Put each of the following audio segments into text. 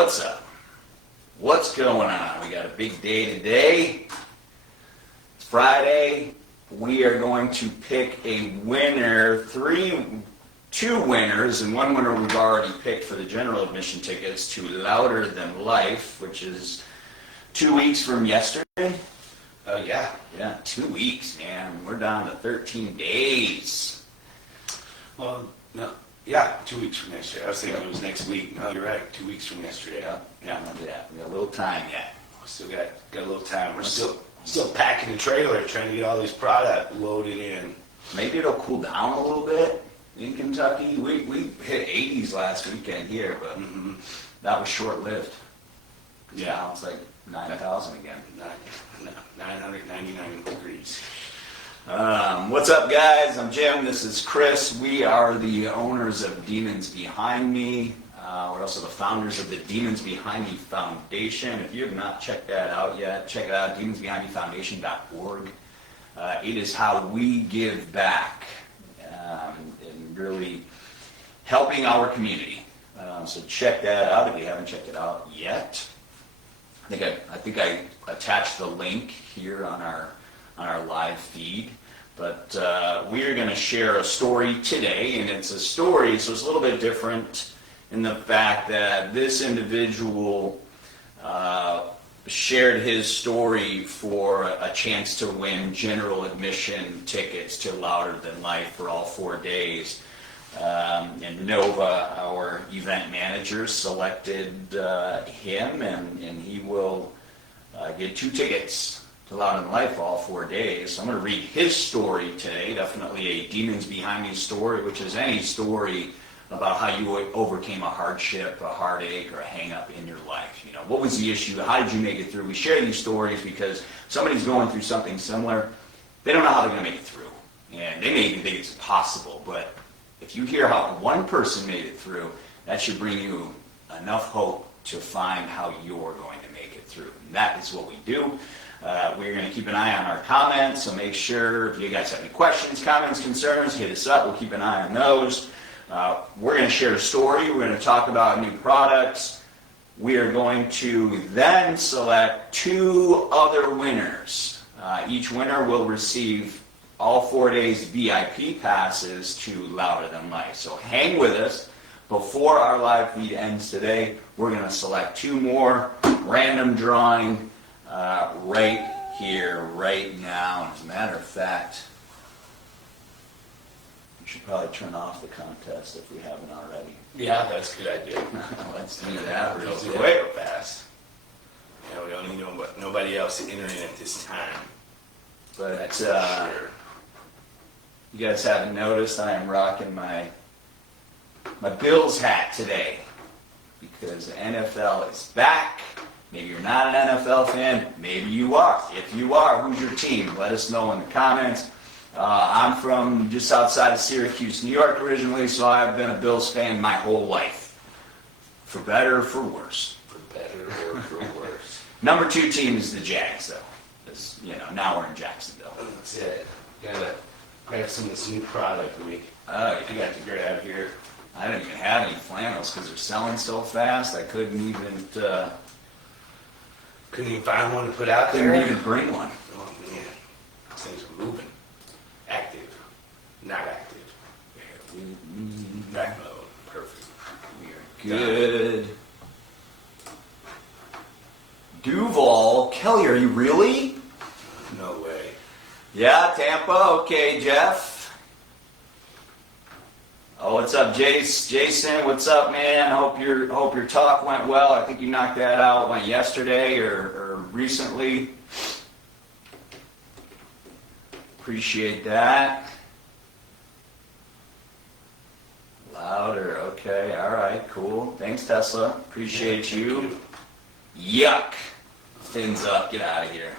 What's up? What's going on? We got a big day today. It's Friday. We are going to pick a winner, two winners, and one winner we've already picked for the general admission tickets to Louder Than Life, which is 2 weeks from yesterday. Yeah, 2 weeks, man. We're down to 13 days. Well, no. Yeah, 2 weeks from yesterday. I was thinking it was next week. No, you're right. 2 weeks from yesterday. Yeah. We got a little time yet. We still got a little time. We're still packing the trailer, trying to get all this product loaded in. Maybe it'll cool down a little bit in Kentucky. We hit 80s last weekend here, but that was short-lived. Yeah. Now it's like 9,000 again. 999 degrees. What's up, guys? I'm Jim. This is Chris. We are the owners of Demons Behind Me. We're also the founders of the Demons Behind Me Foundation. If you have not checked that out yet, check it out, demonsbehindmefoundation.org. It is how we give back and really helping our community. So check that out if you haven't checked it out yet. I think I attached the link here on our live feed, but we are going to share a story today, and it's a story, so it's a little bit different in the fact that this individual shared his story for a chance to win general admission tickets to Louder Than Life for all 4 days. And Nova, our event manager, selected him, and he will get 2 tickets to Louder Than Life all 4 days. So I'm going to read his story today, definitely a Demons Behind Me story, which is any story about how you overcame a hardship, a heartache, or a hang-up in your life. You know, what was the issue? How did you make it through? We share these stories because somebody's going through something similar. They don't know how they're going to make it through. And they may even think it's impossible, but if you hear how one person made it through, that should bring you enough hope to find how you're going to make it through. And that is what we do. We're going to keep an eye on our comments, so make sure if you guys have any questions, comments, concerns, hit us up. We'll keep an eye on those. We're going to share a story. We're going to talk about new products. We are going to then select 2 other winners. Each winner will receive all 4 days VIP passes to Louder Than Life. So hang with us. Before our live feed ends today, we're going to select 2 more, random drawing right here, right now. As a matter of fact, we should probably turn off the contest if we haven't already. Yeah, that's a good idea. Let's do that real Goes quick. way fast. Yeah, we don't need nobody else entering at this time. But That's for sure. You guys haven't noticed, I am rocking my Bills hat today because the NFL is back. Maybe you're not an NFL fan. Maybe you are. If you are, who's your team? Let us know in the comments. I'm from just outside of Syracuse, New York originally, so I've been a Bills fan my whole life. For better or for worse. For better or for worse. Number 2 team is the Jags, though. Because, now we're in Jacksonville. That's it. Gotta grab some of this new product we Oh, I got to grab here. I don't even have any flannels because they're selling so fast. I couldn't even Find one to put out there. couldn't even bring one. Oh man, these things are moving. Active, not active. Back mode. Perfect. We are good. Duval, Kelly, are you really? No way. Yeah, Tampa. Okay, Jeff. Oh, what's up, Jason? What's up, man? Hope your talk went well. I think you knocked that out. Went yesterday or recently. Appreciate that. Louder. Okay. All right. Cool. Thanks, Tesla. Appreciate you. Yuck. Fins up. Get out of here.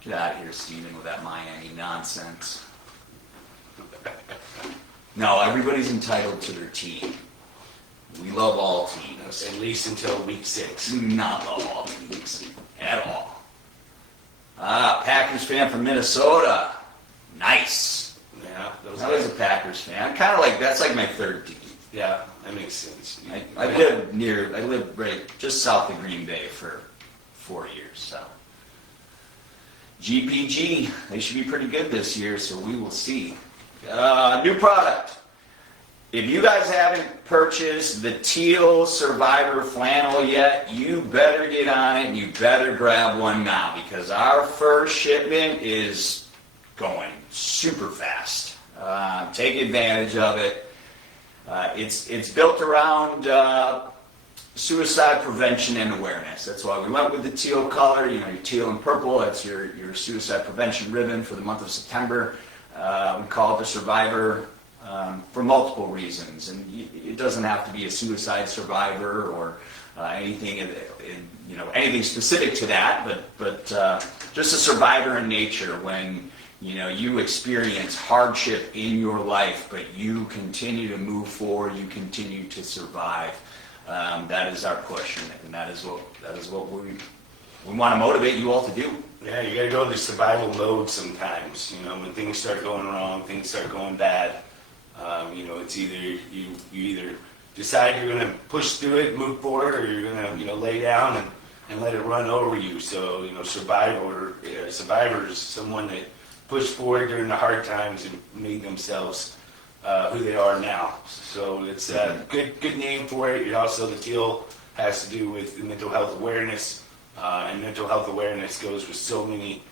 Get out of here, Steven, with that Miami nonsense. No, everybody's entitled to their team. We love all teams. At least until week 6. Do not love all teams at all. Packers fan from Minnesota. Nice. Yeah, those I was a Packers fan. Kind of like, that's like my third team. Yeah, That makes sense. I lived right just south of Green Bay for 4 years, so. GPG, they should be pretty good this year, so we will see. New product. If you guys haven't purchased the teal Survivor flannel yet, you better get on it and you better grab one now because our first shipment is going super fast. Take advantage of it. It's built around suicide prevention and awareness. That's why we went with the teal color. You know, your teal and purple. That's your suicide prevention ribbon for the month of September. We call it the Survivor for multiple reasons, and it doesn't have to be a suicide survivor or anything anything specific to that, but just a survivor in nature when you experience hardship in your life, but you continue to move forward, you continue to survive. That is our push, and that is what we want to motivate you all to do. Yeah, you got to go into survival mode sometimes. When things start going wrong, things start going bad. It's either you either decide you're going to push through it, move forward, or you're going to lay down and let it run over you. So survivor is someone that pushed forward during the hard times and made themselves who they are now. So it's a good name for it. It also, the teal has to do with mental health awareness, and mental health awareness goes with so many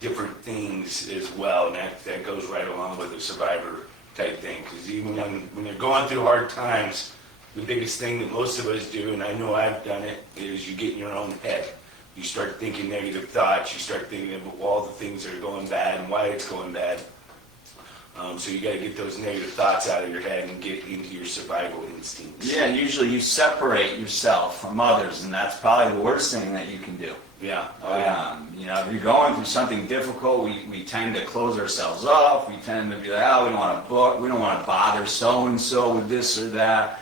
different things as well, and that goes right along with the survivor type thing. Because even when you're going through hard times, the biggest thing that most of us do, and I know I've done it, is you get in your own head. You start thinking negative thoughts. You start thinking of all the things that are going bad and why it's going bad. So you got to get those negative thoughts out of your head and get into your survival instincts. Yeah, usually you separate yourself from others, and that's probably the worst thing that you can do. Yeah. If you're going through something difficult, we tend to close ourselves off. We tend to be like, we don't want to bother so-and-so with this or that.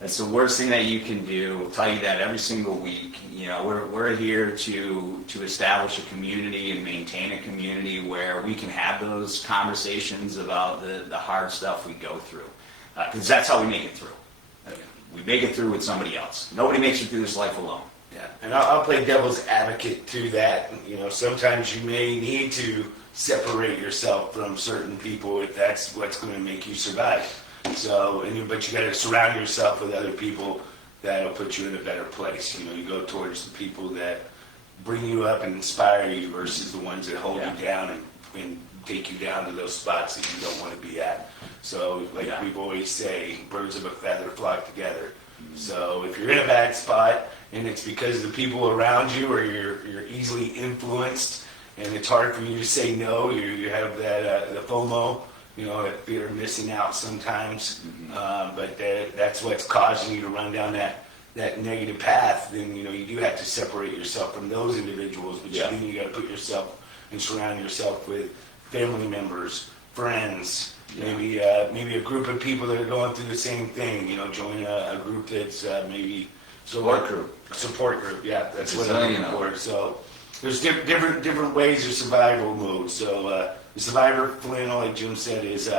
That's the worst thing that you can do. We'll tell you that every single week. We're here to establish a community and maintain a community where we can have those conversations about the hard stuff we go through. Because that's how we make it through. We make it through with somebody else. Nobody makes it through this life alone. Yeah, and I'll play devil's advocate to that. Sometimes you may need to separate yourself from certain people if that's what's going to make you survive. But you got to surround yourself with other people that'll put you in a better place. You go towards the people that bring you up and inspire you versus the ones that hold you down and take you down to those spots that you don't want to be at. So, we always say, birds of a feather flock together. So if you're in a bad spot and it's because the people around you or you're easily influenced and it's hard for you to say no, you have that the FOMO. That fear of missing out sometimes, but that's what's causing you to run down that negative path. Then you do have to separate yourself from those individuals, but then you got to put yourself and surround yourself with family members, friends, maybe a group of people that are going through the same thing. Join a group that's maybe Support group. Support group, yeah, that's what I'm looking for. So there's different ways of survival mode. So. The Survivor flannel, like Jim said, is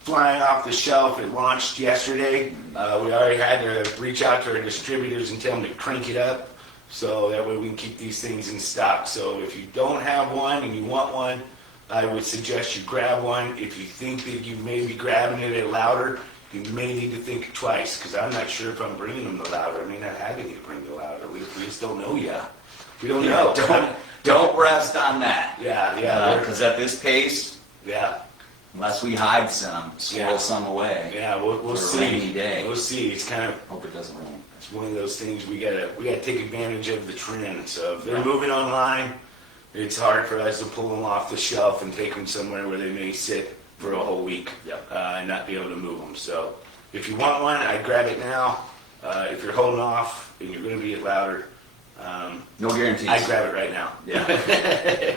flying off the shelf. It launched yesterday. We already had to reach out to our distributors and tell them to crank it up so that way we can keep these things in stock. So if you don't have one and you want one, I would suggest you grab one. If you think that you may be grabbing it at Louder, you may need to think twice because I'm not sure if I'm bringing them to Louder. I may not have any to bring to Louder. We just don't know yet. We don't know. Don't rest on that. Yeah. Because at this pace, unless we hide some, swirl some away. Yeah, we'll see. Rainy day. We'll see. It's kind of. Hope it doesn't rain. It's one of those things we gotta take advantage of the trend. So if they're moving online, it's hard for us to pull them off the shelf and take them somewhere where they may sit for a whole week and not be able to move them. So if you want one, I'd grab it now. If you're holding off and you're going to be at Louder. No guarantees. I grab it right now. Yeah,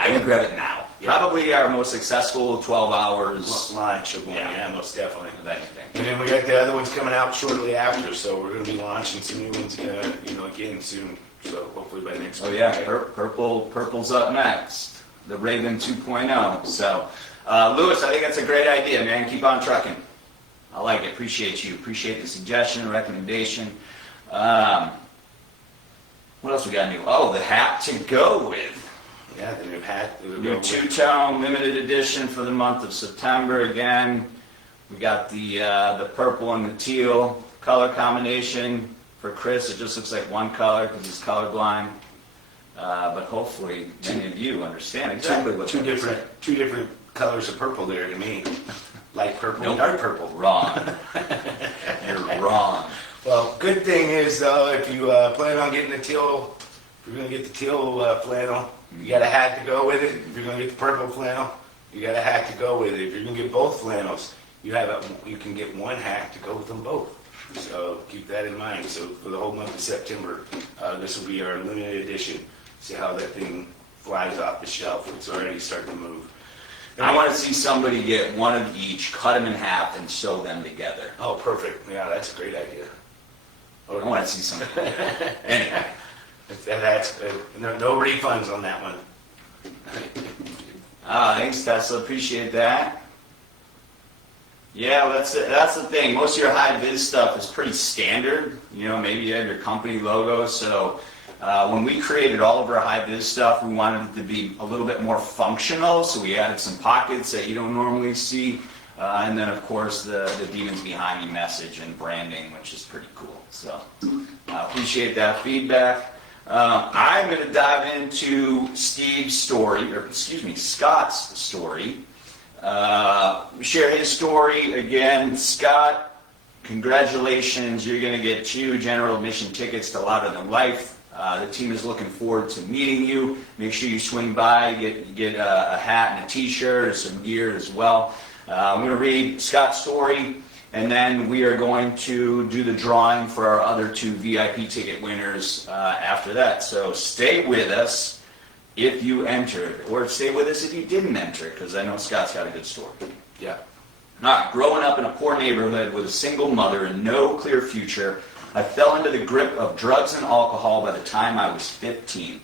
I would grab it now. Yeah. Probably our most successful 12 hours launch of one. Yeah, most definitely. Of anything. And then we got the other ones coming out shortly after, so we're going to be launching some new ones, again soon. So hopefully by next week. Oh yeah, purple's up next. The Raven 2.0. So, Lewis, I think that's a great idea, man. Keep on trucking. I like it. Appreciate you. Appreciate the suggestion, recommendation. What else we got new? Oh, the hat to go with. Yeah, the new hat. New two-tone limited edition for the month of September. Again, we got the purple and the teal color combination. For Chris, it just looks like one color because he's colorblind. But hopefully, many of you understand exactly what two different colors of purple there to me. Light purple, Nope. dark purple. Wrong. You're wrong. Well, good thing is though, if you plan on getting the teal, if you're gonna get the teal flannel, you got a hat to go with it. If you're gonna get the purple flannel, you got a hat to go with it. If you're gonna get both flannels, you can get one hat to go with them both. So keep that in mind. So for the whole month of September, this will be our limited edition. See how that thing flies off the shelf. It's already starting to move. I want to see somebody get one of each, cut them in half, and sew them together. Oh, perfect. Yeah, that's a great idea. I want to see somebody. Anyway. That's no refunds on that one. Thanks, Tesla. Appreciate that. Yeah, that's the thing. Most of your high-vis stuff is pretty standard. Maybe you have your company logo. So when we created all of our high-vis stuff, we wanted it to be a little bit more functional. So we added some pockets that you don't normally see. And then, of course, the Demons Behind Me message and branding, which is pretty cool. So I appreciate that feedback. I'm going to dive into Scott's story. Share his story again. Scott, congratulations. You're going to get 2 general admission tickets to Louder Than Life. The team is looking forward to meeting you. Make sure you swing by, get a hat and a t-shirt or some gear as well. I'm going to read Scott's story, and then we are going to do the drawing for our other 2 VIP ticket winners after that. So stay with us if you entered, or stay with us if you didn't enter, because I know Scott's got a good story. Yeah. All right, growing up in a poor neighborhood with a single mother and no clear future, I fell into the grip of drugs and alcohol by the time I was 15.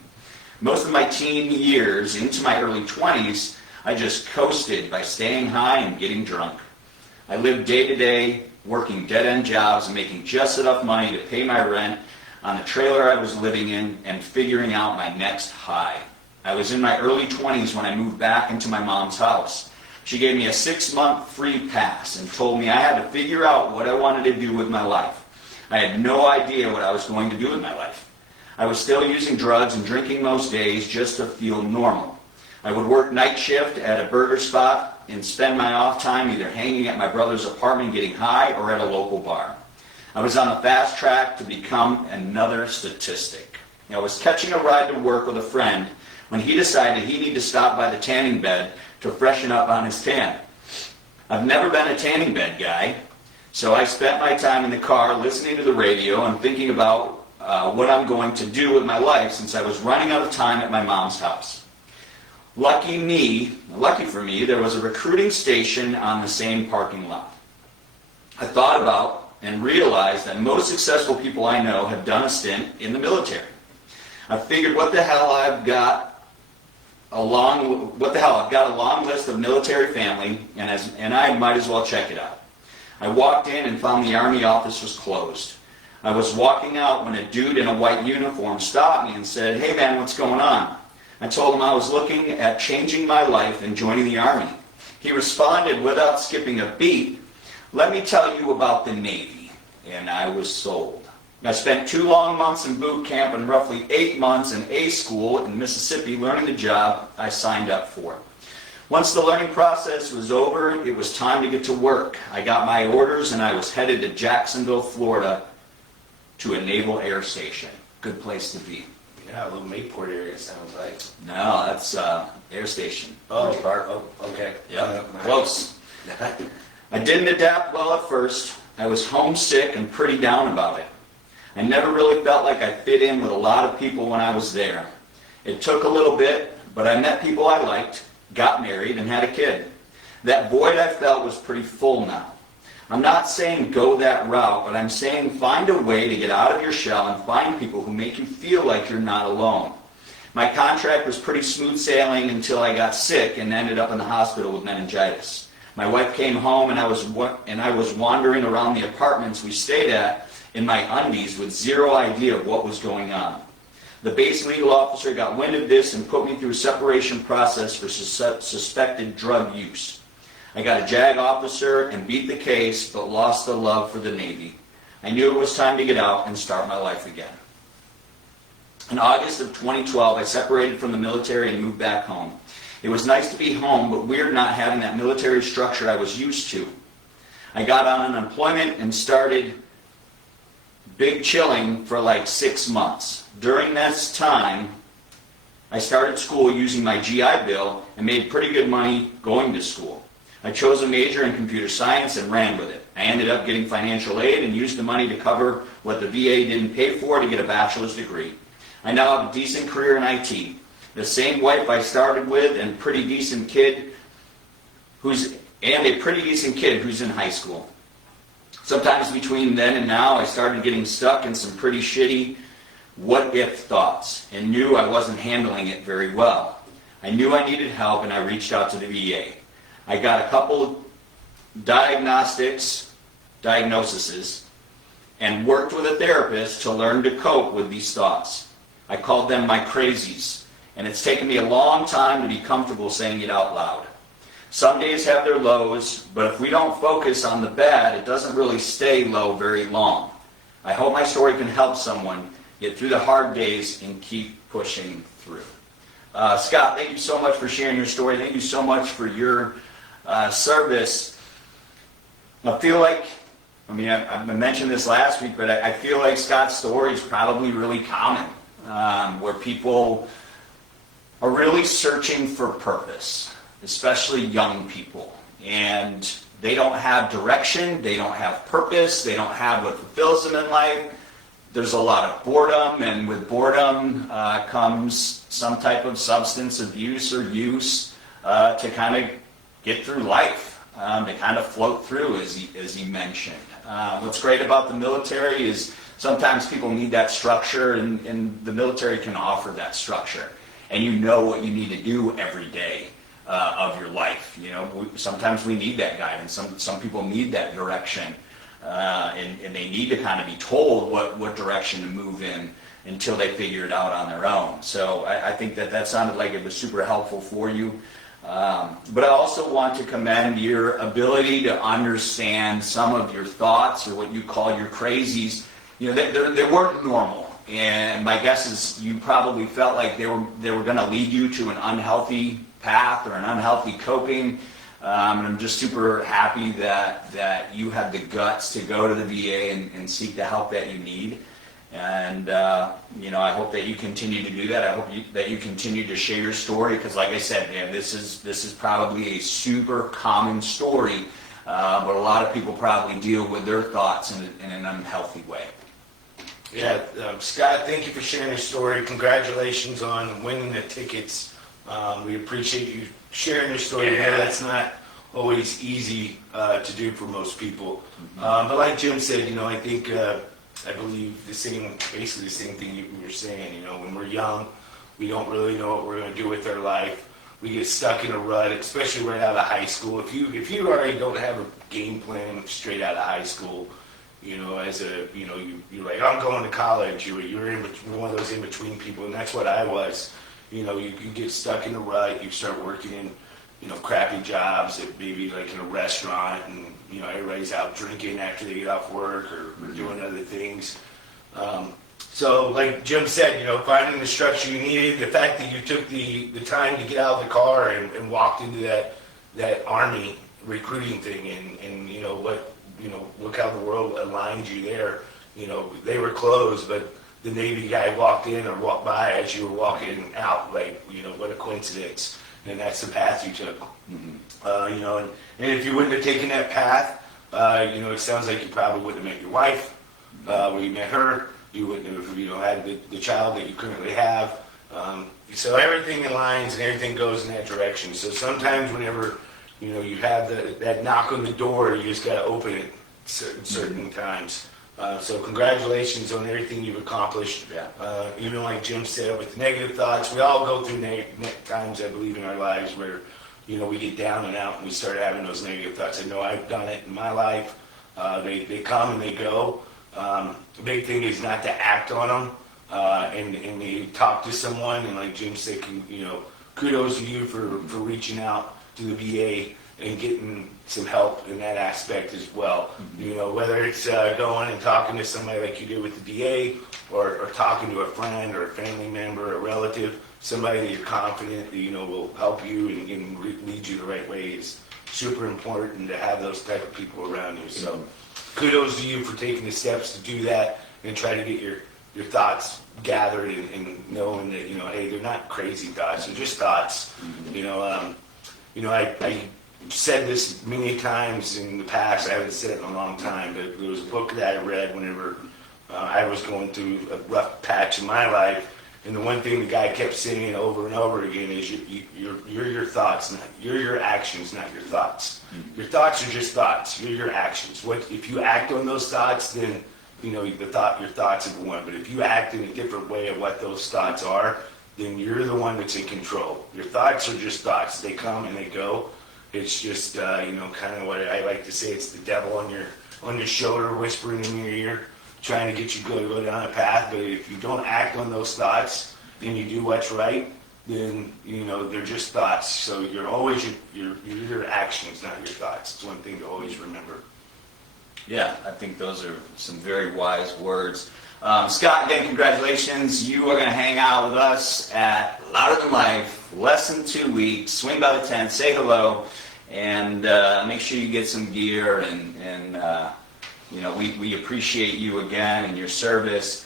Most of my teen years into my early 20s, I just coasted by staying high and getting drunk. I lived day to day, working dead-end jobs and making just enough money to pay my rent on the trailer I was living in and figuring out my next high. I was in my early 20s when I moved back into my mom's house. She gave me a 6-month free pass and told me I had to figure out what I wanted to do with my life. I had no idea what I was going to do with my life. I was still using drugs and drinking most days just to feel normal. I would work night shift at a burger spot and spend my off time either hanging at my brother's apartment getting high or at a local bar. I was on the fast track to become another statistic. I was catching a ride to work with a friend when he decided he needed to stop by the tanning bed to freshen up on his tan. I've never been a tanning bed guy, so I spent my time in the car listening to the radio and thinking about what I'm going to do with my life since I was running out of time at my mom's house. Lucky for me, there was a recruiting station on the same parking lot. I thought about and realized that most successful people I know have done a stint in the military. I figured I've got a long list of military family, and I might as well check it out. I walked in and found the Army office was closed. I was walking out when a dude in a white uniform stopped me and said, "Hey man, what's going on?" I told him I was looking at changing my life and joining the Army. He responded without skipping a beat, "Let me tell you about the Navy." And I was sold. I spent 2 long months in boot camp and roughly 8 months in A school in Mississippi learning the job I signed up for. Once the learning process was over, it was time to get to work. I got my orders and I was headed to Jacksonville, Florida to a naval air station. Good place to be. Yeah, a little Mayport area, sounds like. No, that's air station. Okay. Yeah, close. I didn't adapt well at first. I was homesick and pretty down about it. I never really felt like I fit in with a lot of people when I was there. It took a little bit, but I met people I liked, got married, and had a kid. That void I felt was pretty full now. I'm not saying go that route, but I'm saying find a way to get out of your shell and find people who make you feel like you're not alone. My contract was pretty smooth sailing until I got sick and ended up in the hospital with meningitis. My wife came home and I was wandering around the apartments we stayed at in my undies with zero idea of what was going on. The base legal officer got wind of this and put me through a separation process for suspected drug use. I got a JAG officer and beat the case, but lost the love for the Navy. I knew it was time to get out and start my life again. In August of 2012, I separated from the military and moved back home. It was nice to be home, but weird not having that military structure I was used to. I got on unemployment and started big chilling for like 6 months. During this time, I started school using my GI Bill and made pretty good money going to school. I chose a major in computer science and ran with it. I ended up getting financial aid and used the money to cover what the VA didn't pay for to get a bachelor's degree. I now have a decent career in IT. The same wife I started with and a pretty decent kid who's in high school. Sometimes between then and now, I started getting stuck in some pretty shitty what-if thoughts and knew I wasn't handling it very well. I knew I needed help and I reached out to the VA. I got a couple diagnoses, and worked with a therapist to learn to cope with these thoughts. I called them my crazies, and it's taken me a long time to be comfortable saying it out loud. Some days have their lows, but if we don't focus on the bad, it doesn't really stay low very long. I hope my story can help someone get through the hard days and keep pushing through. Scott, thank you so much for sharing your story. Thank you so much for your service. I feel like, I mentioned this last week, but I feel like Scott's story is probably really common, where people are really searching for purpose, especially young people. And they don't have direction, they don't have purpose, they don't have what fulfills them in life. There's a lot of boredom, and with boredom comes some type of substance abuse or use to kind of get through life, to kind of float through, as he mentioned. What's great about the military is sometimes people need that structure, and the military can offer that structure. And you know what you need to do every day of your life. Sometimes we need that guidance. Some people need that direction, and they need to kind of be told what direction to move in until they figure it out on their own. So I think that sounded like it was super helpful for you. But I also want to commend your ability to understand some of your thoughts, or what you call your crazies. They weren't normal. And my guess is you probably felt like they were going to lead you to an unhealthy path or an unhealthy coping. And I'm just super happy that you had the guts to go to the VA and seek the help that you need. And I hope that you continue to do that. I hope that you continue to share your story, because, like I said, man, this is probably a super common story, but a lot of people probably deal with their thoughts in an unhealthy way. Yeah, Scott, thank you for sharing your story. Congratulations on winning the tickets. We appreciate you sharing your story. Yeah. I know that's not always easy to do for most people. But like Jim said, I think I believe basically the same thing you were saying. When we're young, we don't really know what we're going to do with our life. We get stuck in a rut, especially right out of high school. If you already don't have a game plan straight out of high school, you're like, I'm going to college. You're one of those in between people, and that's what I was. You get stuck in a rut. You start working in crappy jobs at maybe like in a restaurant, and everybody's out drinking after they get off work or doing other things. So like Jim said, finding the structure you needed, the fact that you took the time to get out of the car and walked into that Army recruiting thing, and look how the world aligned you there. They were closed, but the Navy guy walked in or walked by as you were walking out. Like, what a coincidence. And that's the path you took. Mm-hmm. And if you wouldn't have taken that path, it sounds like you probably wouldn't have met your wife. When you met her, you wouldn't have, had the child that you currently have. So everything aligns and everything goes in that direction. So sometimes whenever, you have that knock on the door, you just got to open it certain times. So congratulations on everything you've accomplished. Yeah. Even like Jim said, with the negative thoughts, we all go through times, I believe, in our lives where we get down and out and we start having those negative thoughts. I know I've done it in my life. They come and they go. The big thing is not to act on them. And you talk to someone, and like Jim said, kudos to you for reaching out to the VA and getting some help in that aspect as well. Whether it's going and talking to somebody like you did with the VA, or talking to a friend or a family member, a relative, somebody that you're confident that will help you and lead you the right way. Is super important to have those type of people around you. So kudos to you for taking the steps to do that and try to get your thoughts gathered and knowing that, hey, they're not crazy thoughts, they're just thoughts. I said this many times in the past, I haven't said it in a long time, but there was a book that I read whenever I was going through a rough patch in my life, and the one thing the guy kept saying over and over again is you're your thoughts, you're your actions, not your thoughts. Your thoughts are just thoughts, you're your actions. If you act on those thoughts, then your thoughts are the one. But if you act in a different way of what those thoughts are, then you're the one that's in control. Your thoughts are just thoughts. They come and they go. It's just, kind of what I like to say. It's the devil on your shoulder, whispering in your ear, trying to get you to go down a path. But if you don't act on those thoughts and you do what's right, then they're just thoughts. So you're always your actions, not your thoughts. It's one thing to always remember. Yeah, I think those are some very wise words. Scott, again, congratulations. You are going to hang out with us at Louder Than Life, less than 2 weeks. Swing by the tent, say hello, and make sure you get some gear. And we appreciate you again and your service.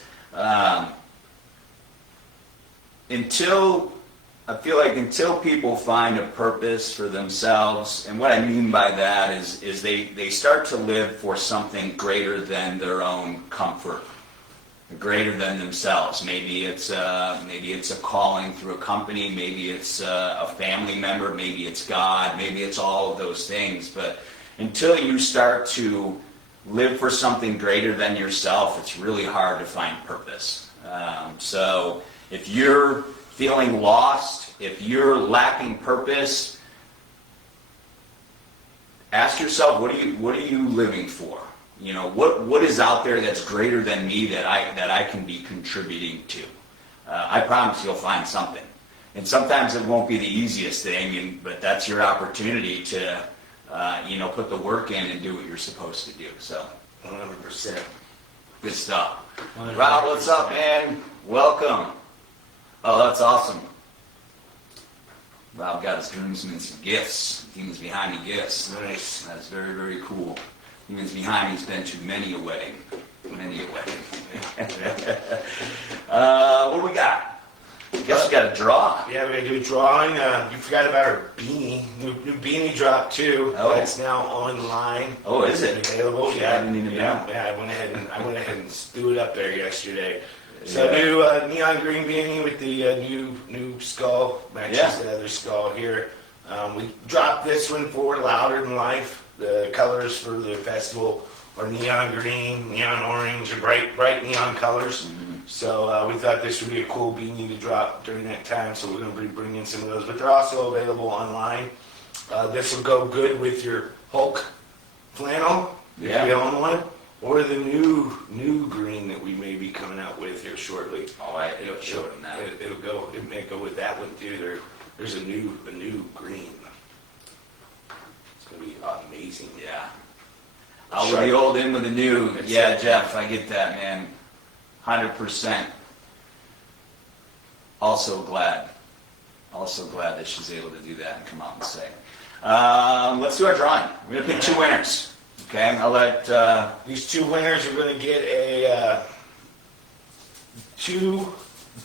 I feel like until people find a purpose for themselves, and what I mean by that is they start to live for something greater than their own comfort, greater than themselves. Maybe it's a calling through a company, maybe it's a family member, maybe it's God, maybe it's all of those things. But until you start to live for something greater than yourself, it's really hard to find purpose. So if you're feeling lost, if you're lacking purpose, ask yourself, what are you living for? What is out there that's greater than me that I can be contributing to? I promise you'll find something. And sometimes it won't be the easiest thing, but that's your opportunity to put the work in and do what you're supposed to do. So 100%. Good stuff. 100%. Rob, what's up, man? Welcome. Oh, that's awesome. Rob got his groomsmen's gifts. Demons behind the gifts. Nice. That's very, very cool. Demons behind he's been to many a wedding. Many a wedding. What do we got? I guess we got a draw. Yeah, we're going to do a drawing. You forgot about our beanie. New beanie drop, too. Oh. That's now online. Oh, is it? Available. Yeah, I didn't even know. Yeah, I went ahead and threw it up there yesterday. So new neon green beanie with the new skull, matches the other skull here. We dropped this one for Louder Than Life. The colors for the festival are neon green, neon orange, and bright neon colors. Mm-hmm. So we thought this would be a cool beanie to drop during that time. So we're going to be bringing some of those, but they're also available online. This will go good with your Hulk flannel if you own one. Or the new green that we may be coming out with here shortly. Oh, it'll show them that. It may go with that one too. There's a new green. It's gonna be amazing. Yeah. Out with the old, in with the new. Yeah, Jeff, I get that, man. 100%. Also glad that she's able to do that and come out and say. Let's do our drawing. We're gonna pick 2 winners. Okay, I'll let... These 2 winners are going to get 2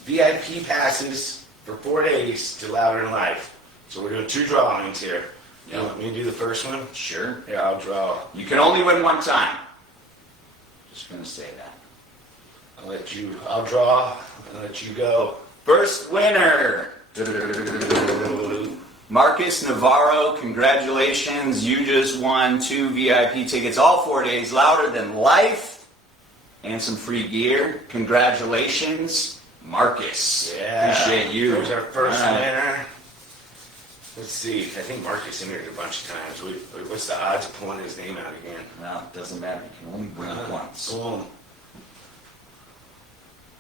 VIP passes for 4 days to Louder Than Life. So we're doing 2 drawings here. You want me to do the first one? Sure. Yeah, I'll draw. You can only win 1 time. Just going to say that. I'll draw and let you go. First winner! Marcus Navarro, congratulations. You just won 2 VIP tickets, all 4 days, Louder Than Life, and some free gear. Congratulations, Marcus. Yeah. Appreciate you. There's our first winner. Let's see. I think Marcus entered a bunch of times. What's the odds of pulling his name out again? Well, it doesn't matter. You can only bring it once. Boom.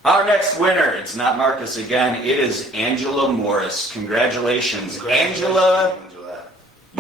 Our next winner, it's not Marcus again, it is Angela Morris. Congratulations. Angela,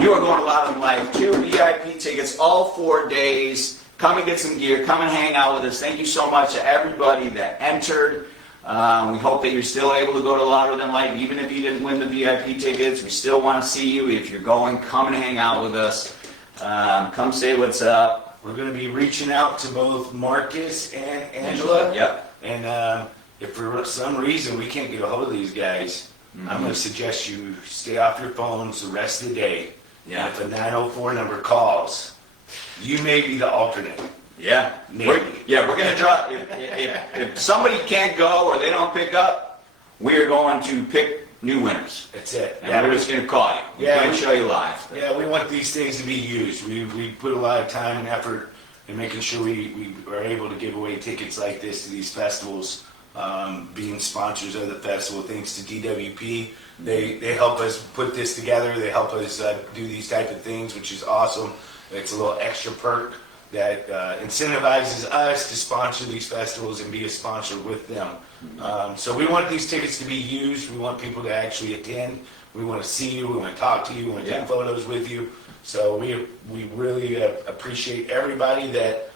you are going to Loud in Life. 2 VIP tickets, all 4 days. Come and get some gear. Come and hang out with us. Thank you so much to everybody that entered. We hope that you're still able to go to Louder Than Life, even if you didn't win the VIP tickets. We still want to see you. If you're going, come and hang out with us. Come say what's up. We're going to be reaching out to both Marcus and Angela. Yep. And if for some reason we can't get a hold of these guys, I'm going to suggest you stay off your phones the rest of the day. Yeah. And if a 904 number calls, you may be the alternate. Yeah. We're going to draw. If somebody can't go or they don't pick up, we are going to pick new winners. That's it. And we're just going to call you. We're going to show you live. Yeah, we want these things to be used. We put a lot of time and effort in making sure we are able to give away tickets like this to these festivals. Being sponsors of the festival, thanks to DWP, they help us put this together. They help us do these type of things, which is awesome. It's a little extra perk that incentivizes us to sponsor these festivals and be a sponsor with them. So we want these tickets to be used. We want people to actually attend. We want to see you. We want to talk to you. We want to take photos with you. So we really appreciate everybody that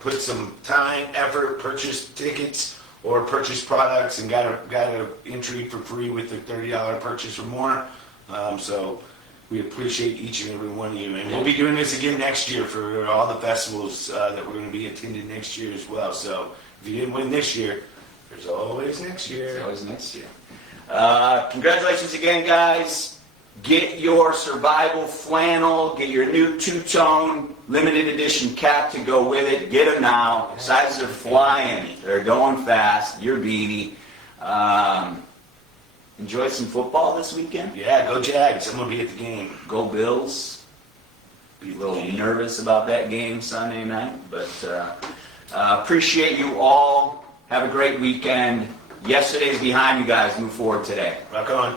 put some time, effort, purchased tickets, or purchase products and got a entry for free with the $30 purchase or more. So we appreciate each and every one of you. And we'll be doing this again next year for all the festivals that we're going to be attending next year as well. So if you didn't win this year, there's always next year. There's always next year. Congratulations again, guys. Get your survival flannel, get your new two-tone limited edition cap to go with it. Get them now. Sizes are flying. They're going fast. Your beanie. Enjoy some football this weekend. Yeah, go Jags. I'm going to be at the game. Go Bills. Be a little nervous about that game Sunday night, but appreciate you all. Have a great weekend. Yesterday's behind you guys. Move forward today. Rock on.